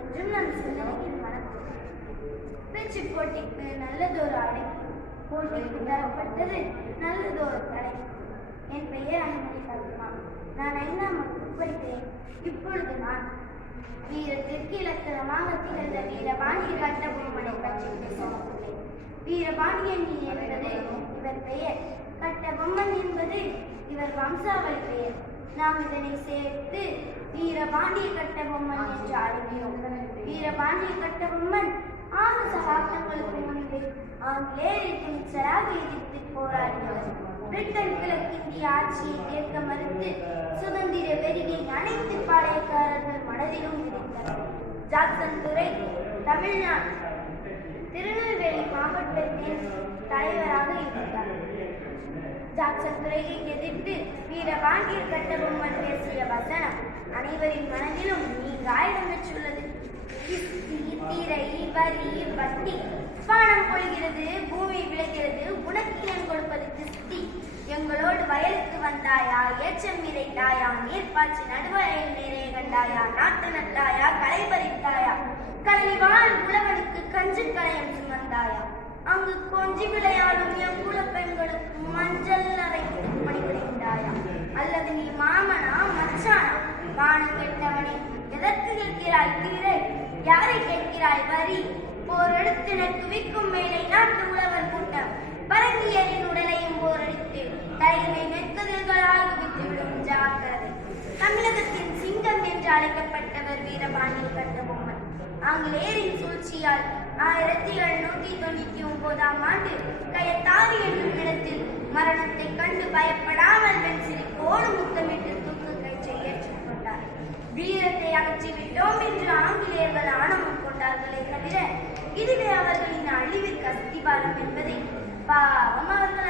என்றும் நம் சிந்தனையில் மனக்கும். பேச்சு போட்டிக்கு நல்லதொரு அழைப்பு, போட்டிக்கு தரப்பட்டது நல்லதொரு தலைப்பு. என் பெயர் அனுமதி பத்மா. நான் 5ஆம் வகுப்பு படித்தேன். இப்பொழுது நான் வீரத்திற்கு இலக்கணமாக திகழ்ந்த வீரபாண்டிய கட்டபொம்மனை பற்றி பேசப்பட்டுள்ளேன். வீரபாண்டியன் என்பது இவர் பெயர், கட்டபொம்மன் என்பது இவர் வம்சாவளி பெயர். நாம் இதனை சேர்த்து வீரபாண்டிய கட்டபொம்மன் என்று அழைக்கிறோம். வீரபாண்டிய கட்டபொம்மன் 6 சகாப்தங்களுக்கு முன்பு ஆங்கிலேயரை துணிச்சலாக எதிர்த்து போராடியவர். பிரிட்டன் கிழக்கிந்திய ஆட்சியை ஏற்க மறுத்து சுதந்திர வெறியை அனைத்து பாளையக்காரர்கள் மனதிலும் விதித்தனர். ஜாக்சன் துரை தமிழ்நாடு திருநெல்வேலி மாவட்டத்தின் தலைவராக இருந்தார். ஜாக்சன் துரையை எதிர்த்து வீரபாண்டிய கட்டபொம்மன் பேசிய வசனம் அனைவரின் மனதிலும் நீங்காய் இடம்பெற்றுள்ளது. திரை, வரி, வட்டி, பானம் கொள்கிறது, பூமி விளைகிறது, உனக்கு ஏன் கொடுப்பது கிஸ்தி? எங்களோடு வயலுக்கு வந்தாயா, ஏச்சம் இறைத்தாயா, நீர்ப்பாய்ச்சி நடுவரையில் நிறைய கண்டாயா, நாட்டு நட்டாயா, களை பறித்தாயா, கல்விவாழ் உழவனுக்கு கஞ்சு களையம் சுமந்தாயா, அங்கு கொஞ்சி விளையாடும் என் குல பெண்களுக்கு மஞ்சள் அரைத்து பணிபுரிந்தாயா? அல்லது நீ மாமனா மச்சானா? மானம் கெட்டவனே, எதற்கு கேட்கிறாய் தீரை? யாரை கேட்கிறாய் வரி? போரெடுத்து எனக்கு விற்கும் மேலை நாட்டு உழவர் கூட்டம் பரங்கியரின் உடலையும் போரடித்து தலைமை நெற்கதிர்களாக விட்டுவிடும் ஜாக்கிரதை. தமிழகத்தின் சிங்கம் என்று அழைக்கப்பட்டவர் வீரபாண்டிய கட்டபொம்மன். ஆங்கிலேயரின் சூழ்ச்சியால் 1799ஆம் ஆண்டு கயத்தாறு என்னும் இடத்தில் மரணத்தை கண்டு பயப்படாமல் வெண்சிரிப்போடு முத்தமிட்டு தூக்கு கயிற்றை ஏற்றுக்கொண்டார். வீரத்தை அகற்றிவிட்டோம் என்று ஆங்கிலேயர்கள் ஆணவம் கொண்டார்களே தவிர இதுவே அவர்களின் அழிவிற்கு அஸ்திபாரம் என்பதை பாவம் அவர்கள்